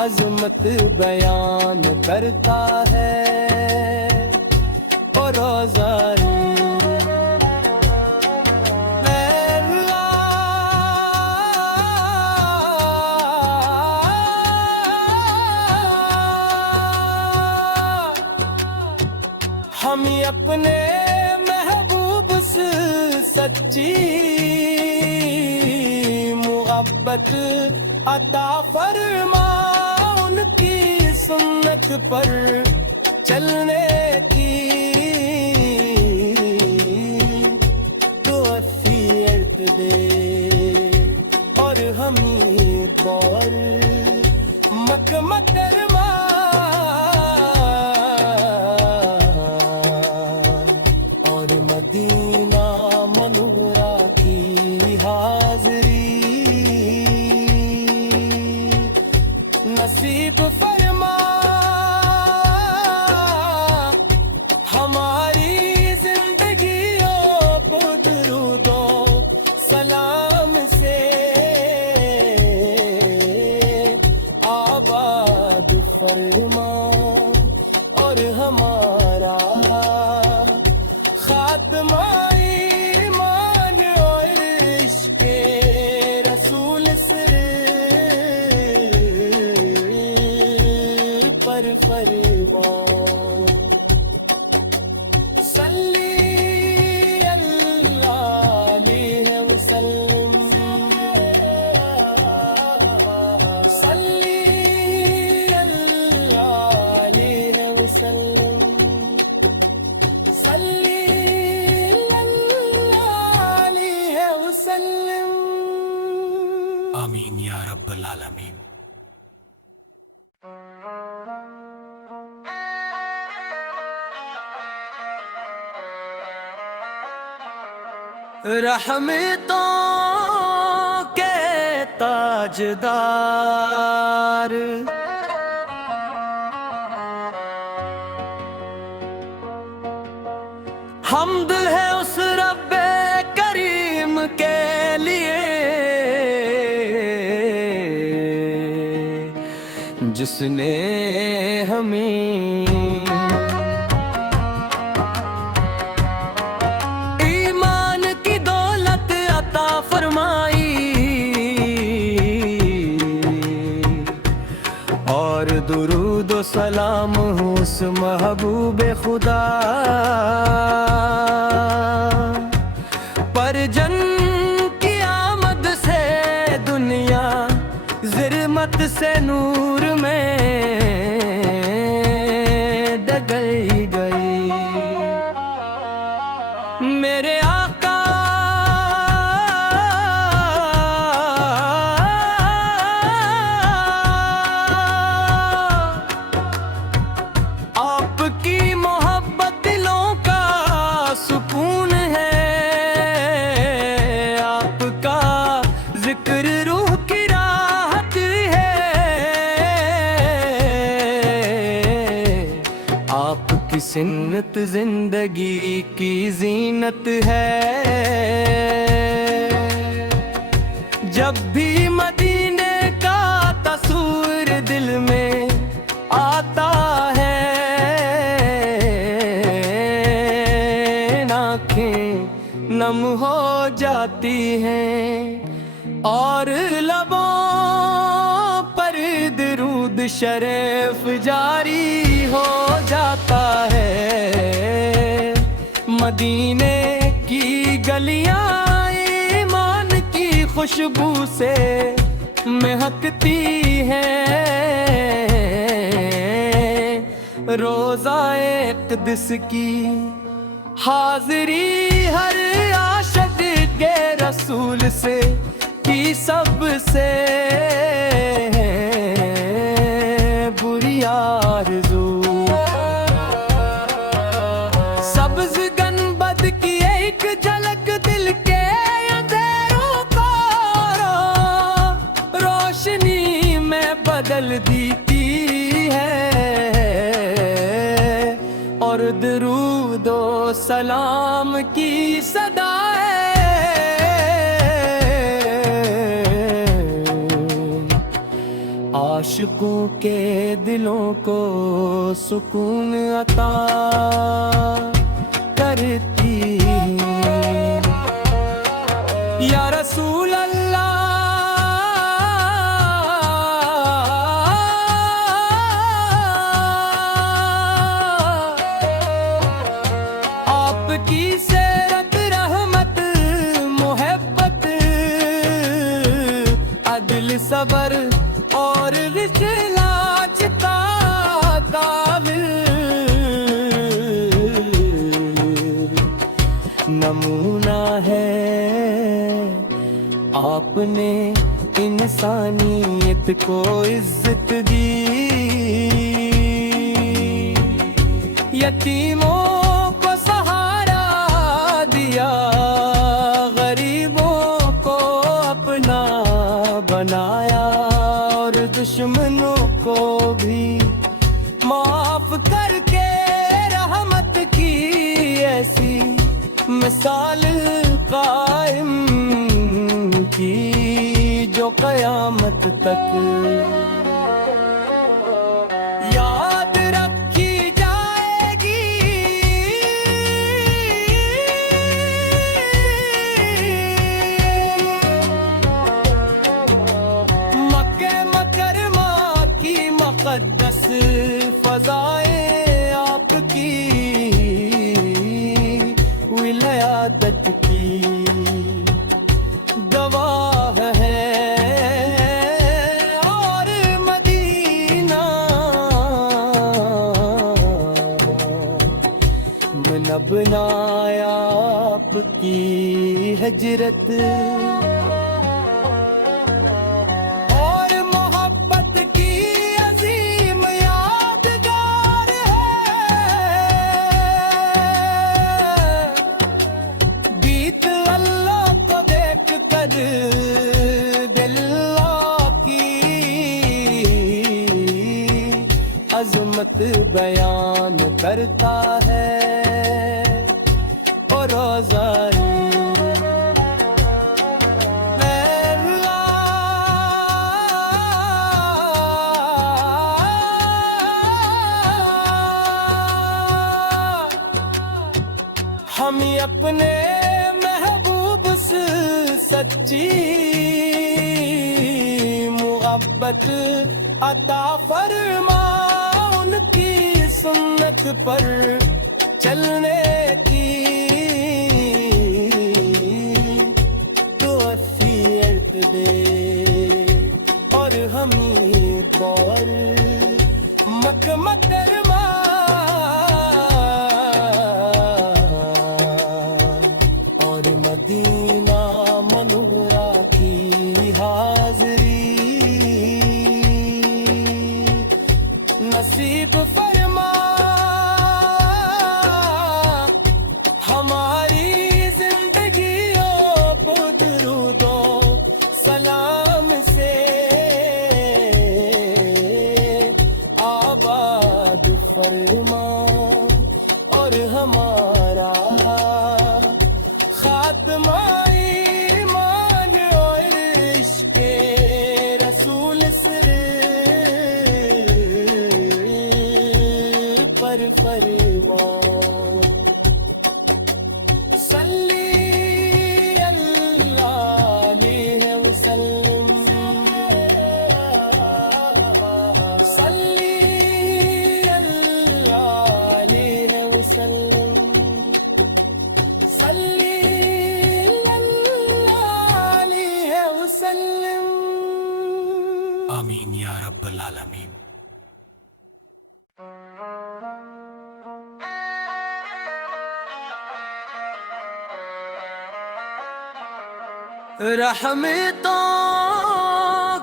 عظمت بیان کرتا ہے اور روزائی ہم اپنے محبوب سے سچی محبت عطا فرما، ان کی سنت پر چلنے کی توفیق دے، اور ہمیں بور مکہ مکرمہ اور مدینہ منورہ کی حاضری نصیب فرما، ہماری زندگیوں کو درود و سلام سے آباد فرما، اور ہمارا خاتمہ ایمان اور عشق رسول سے پر فرما۔ صلی اللہ علیہ وسلم، صلی اللہ علیہ وسلم، صلی اللہ علیہ وسلم۔ آمین یا رب العالمین۔ رحمتوں کے تاجدار، حمد ہے اس رب کریم کے لیے جس نے ہمیں ایمان کی دولت عطا فرمائی، اور درود و سلام ہوں اس محبوب خدا پر جن کی آمد سے دنیا ظلمت سے نور میں ڈگئی گئی۔ میرے آقا آپ کی محبت دلوں کا سکون ہے، آپ کا ذکر روح کی راحت ہے، آپ کی سنت زندگی کی زینت ہے۔ جب بھی مدینے کا تصور دل میں آتا ہے، آنکھیں نم ہو جاتی ہیں، اور لبوں پر درود شریف جاری ہو جاتا ہے۔ مدینے کی گلیاں ایمان کی خوشبو سے مہکتی ہیں، روضہ اقدس کی حاضری ہر عاشق کے رسول سے کی سب سے بری آرزو، سبز گنبد کی ایک جھلک دل کے اندھیروں کو روشنی میں بدل دیتی ہے، اور درود و سلام کی صدائیں عاشقوں کے دلوں کو سکون عطا کرتی یا رسول اللہ آپ کی سیرت رحمت محبت عدل صبر اور رچلاچتا قابل نمونہ ہے آپ نے انسانیت کو عزت دی یتیموں کو سہارا دیا غریبوں کو اپنا بنایا اور دشمنوں کو بھی معاف کر کے رحمت کی ایسی مثال قائم کی جو قیامت تک یاد رکھی جائے گی مکہ مکرمہ کی مقدس فضائیں آپ کی ولادت کی گواہ ہے اور مدینہ میں بنایا آپ کی ہجرت اور محبت کی عظیم یادگار ہے بیت اللہ کو دیکھ کر دل کی عظمت بیان کرتا ہے اور روزہ ہم اپنے محبوب سے سچی محبت عطا فرما ان کی سنت پر چلنے کی توفیق دے اور ہمیں بول مکہ مکرمہ اور مدینہ منورہ کی حاضری نصیب فرما ہماری زندگیوں کو درود و سلام سے آباد فرما اور ہمارا خاتمہ ایمان اور عشق رسول سے پر فرما صلی اللہ علیہ وسلم صلی اللہ علیہ وسلم صلی اللہ علیہ وسلم آمین یا رب العالمین رحمتوں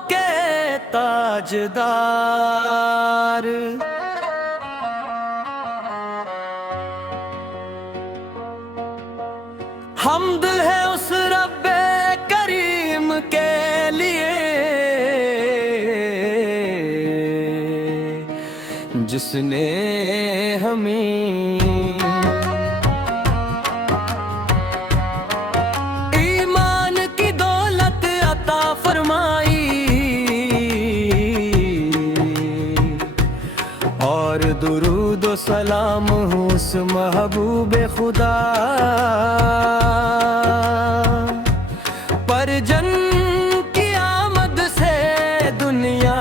کے تاجدار حمد ہے اس رب کریم کے لیے جس نے ہمیں ایمان کی دولت عطا فرمائی درود و سلام ہوں اس محبوب خدا پر، جن کی آمد سے دنیا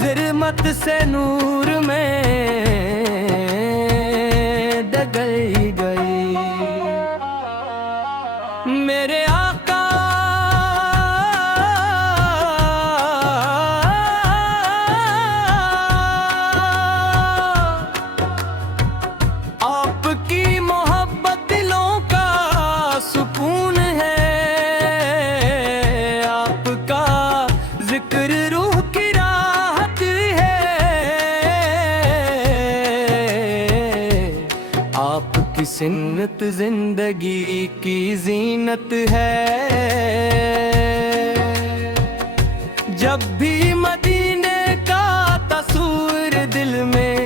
ظلمت سے نور میں ڈگل گئی۔ میرے آقا آپ کی محبت دلوں کا سکون ہے، آپ کا ذکر روح کی راحت ہے، آپ کی سنت زندگی کی زینت ہے۔ جب بھی مدینے کا تصور دل میں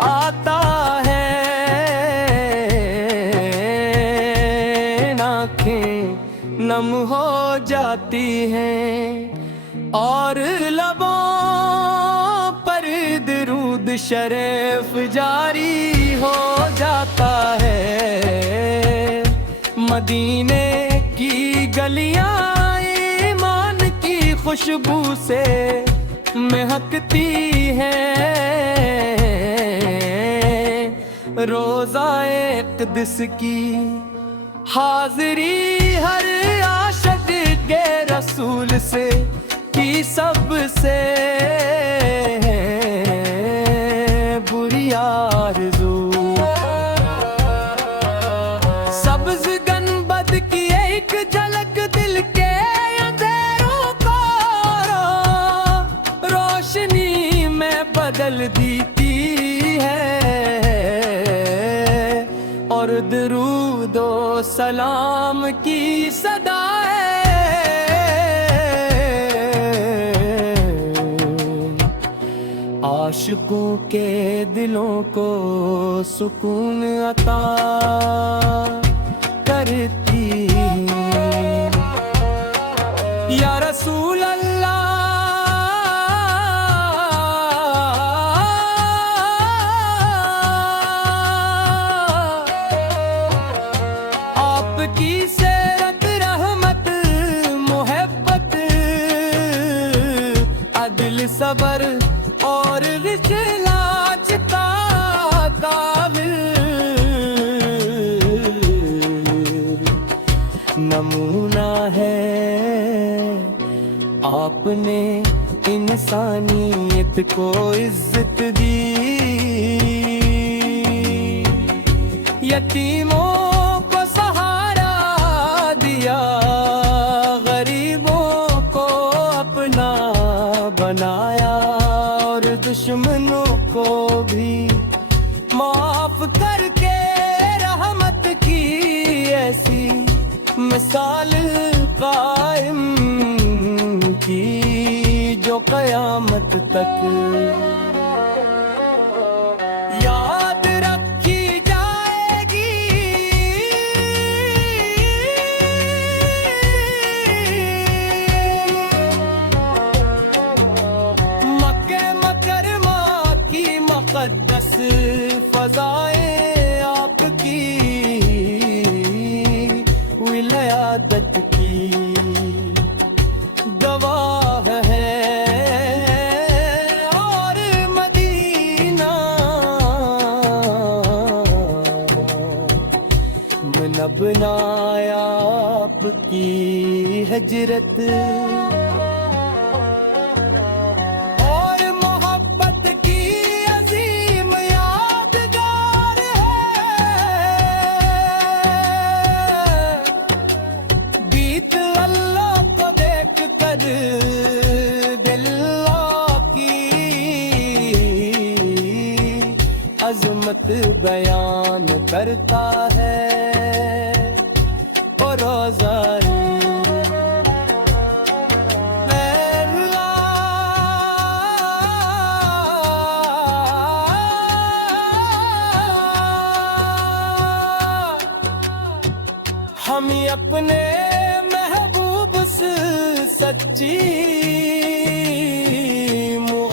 آتا ہے، آنکھیں نم ہو جاتی ہیں اور لبوں پر درود شریف جاری ہو جاتا ہے۔ مدینے کی گلیاں ایمان کی خوشبو سے مہکتی ہیں، روضہ اقدس کی حاضری ہر عاشق کے رسول سے کی سب سے بری آرزو۔ سبز گنبد کی ایک جھلک دل کے اندھیروں کو روشنی میں بدل دیتی ہے، اور درود و سلام کی صدا عاشقوں کے دلوں کو سکون عطا کرتی ہے۔ یا رسول اللہ آپ کی سیرت رحمت محبت عدل صبر اور رچلاج کا قابل نمونہ ہے۔ آپ نے انسانیت کو عزت دی، یتیموں کو سہارا دیا، غریبوں کو اپنا بنایا، اور دشمنوں کو بھی معاف کر کے رحمت کی ایسی مثال قائم کی جو قیامت تک یاد رکھی جائے گی۔ مکہ مکرمہ کی مقدس فضائیں آپ کی ولادت کی گواہ ہے، اور مدینہ میں بنایا آپ کی ہجرت، اور محبت کی عظیم یادگار ہے۔ بیت اللہ کو دیکھ کر دل کی عظمت بیان کرتا ہے، اور روزہ ہم اپنے محبوب سے سچی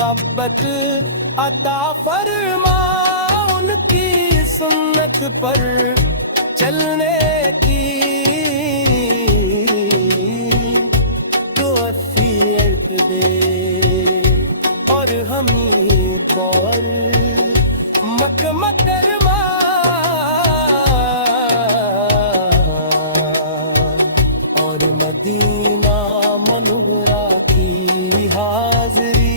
محبت عطا فرما ان کی سنت پر چلنے کی تو وصیت دے اور حمید اور مکہ مکرمہ اور مدینہ منورہ کی حاضری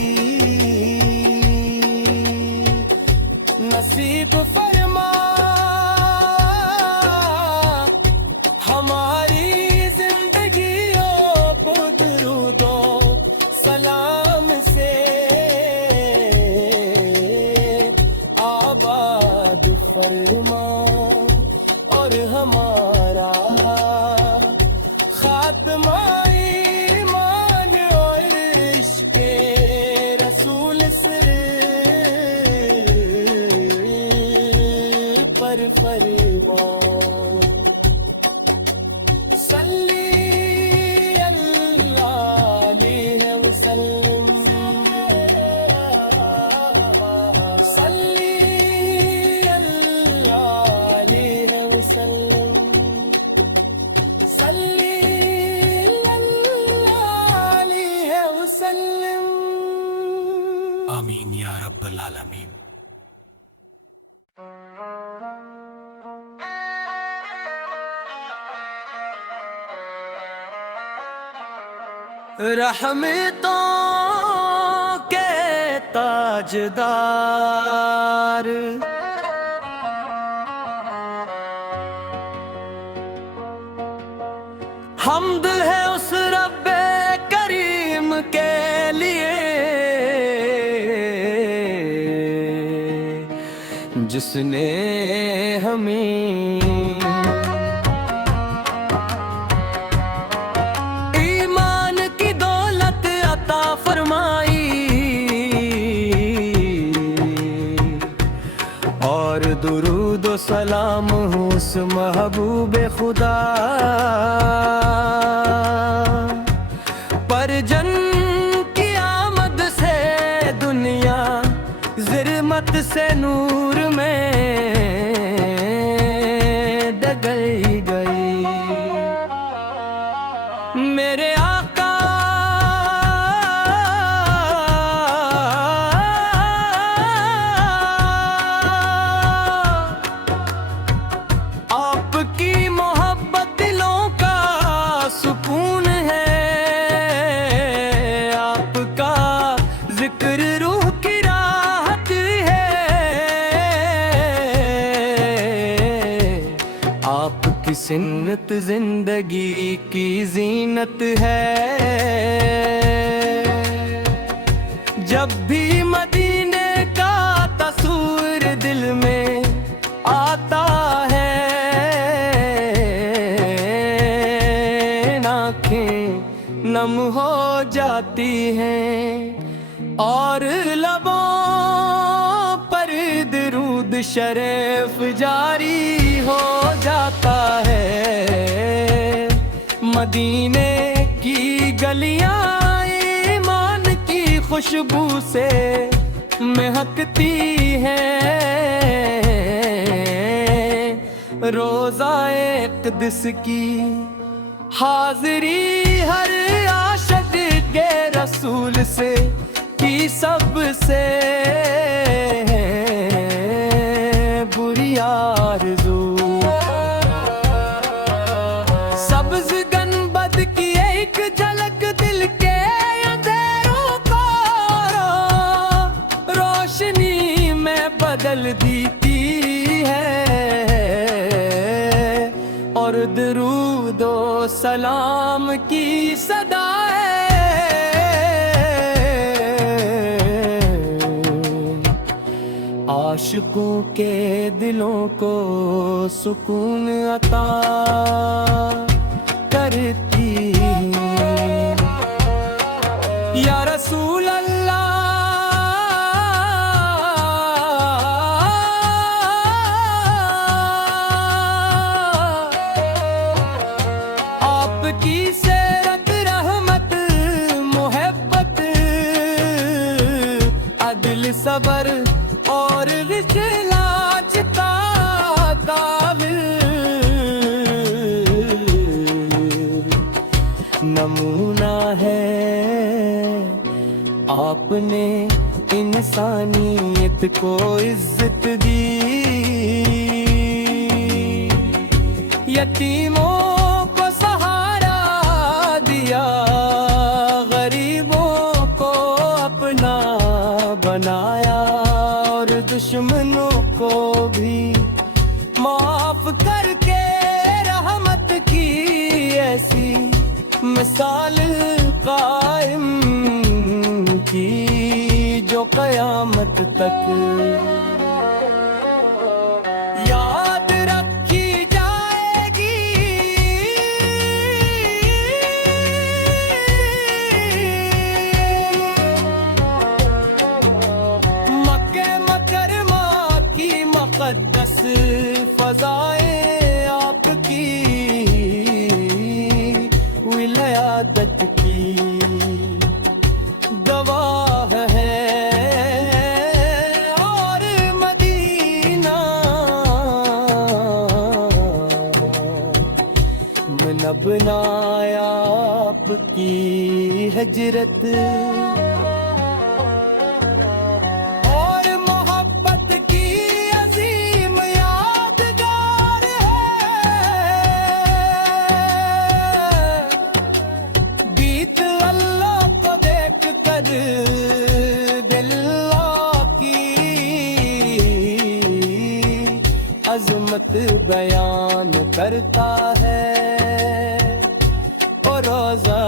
نصیب فرما ہماری زندگیوں کو درود و سلام سے آباد فرما اور ہمارا خاتمہ ایمان اور عشق رسول سے پر فرما صلی اللہ علیہ وسلم صلی اللہ علیہ وسلم صلی اللہ علیہ وسلم آمین یا رب العالمین. رحمتوں کے تاجدار حمد ہے اس رب کریم کے لیے جس نے ہمیں ایمان کی دولت عطا فرمائی اور درود و سلام ہو اس محبوب خدا پر جن کی آمد سے دنیا ظلمت سے نور میں ڈگل گئی. میرے آقا آپ کی محبت دلوں کا سکون ہے آپ کا ذکر روح کی راحت ہے آپ کی سنت زندگی کی زینت ہے. جب بھی مدینے کا تصور دل میں آتا ہے آنکھیں نم ہو جاتی ہیں اور لبوں پر درود شریف جاری ہو جاتا ہے. مدینے کی گلیاں ایمان کی خوشبو سے مہکتی ہیں. روضہ اقدس کی حاضری ہر عاشق کے رسول سے کی سب سے بری آرزو. سبز گنبد کی ایک جھلک دل کے اندھیروں کو روشنی میں بدل دیتی ہے اور درود و سلام کی صدا عاشقوں کے دلوں کو سکون عطا کرتی یا رسول اللہ. آپ کی سیرت رحمت محبت صبر اور لاجتا قابل نمونہ ہے آپ نے انسانیت کو عزت دی، یتیموں کو سہارا دیا، غریبوں کو اپنا بنایا، اور دشمنوں کو بھی معاف کر کے رحمت کی ایسی مثال قائم کی جو قیامت تک یاد رکھی جائے گی۔ مکہ مکرمہ کی مقدس فضائیں آپ کی ولادت کی گواہ ہے، اور مدینہ میں نہ بنایا آپ کی ہجرت، اور محبت کی عظیم یادگار ہے، بیت اللہ کو دیکھ کر دل کی عظمت بیان کرتا ہے، اور روزہ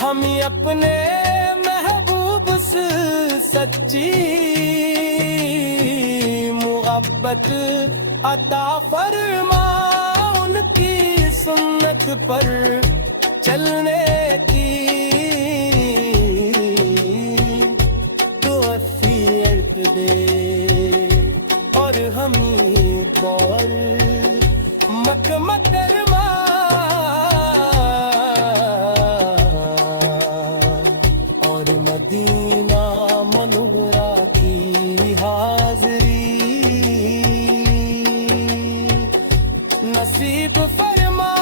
ہم اپنے محبوب سے سچی محبت عطا فرما، ان کی سنت پر چلنے کی توفیق دے، اور ہمیں بول مکہ مکرمہ اور مدینہ منورہ کی حاضری نصیب فرما،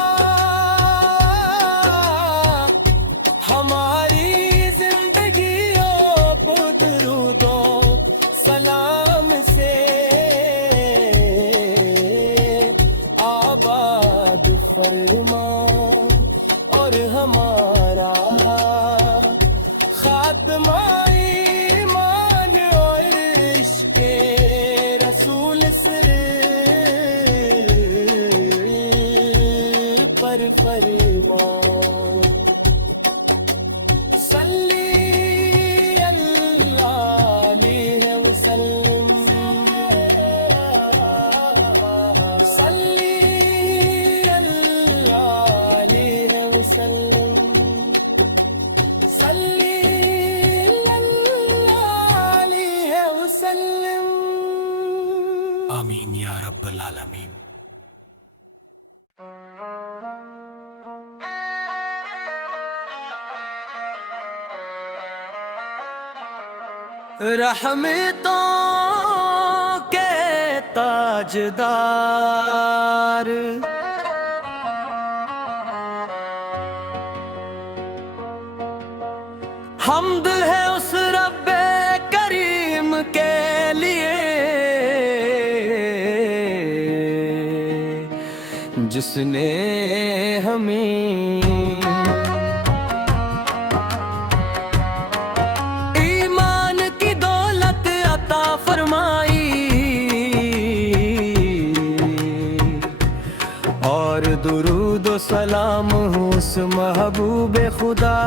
ہماری زندگیوں کو درود و سلام سے آباد فرما، اور ہمارا خاتمہ ایمان اور عشق رسول سے پر فرما، صلی اللہ علیہ وسلم، صلی اللہ علیہ وسلم، صلی اللہ علیہ وسلم۔ آمین یا رب العالمین۔ رحمتوں کے تاجدار، حمد ہے اس رب کریم کے لیے جس نے ہمیں ایمان کی دولت عطا فرمائی، اور درود و سلام ہو اس محبوب خدا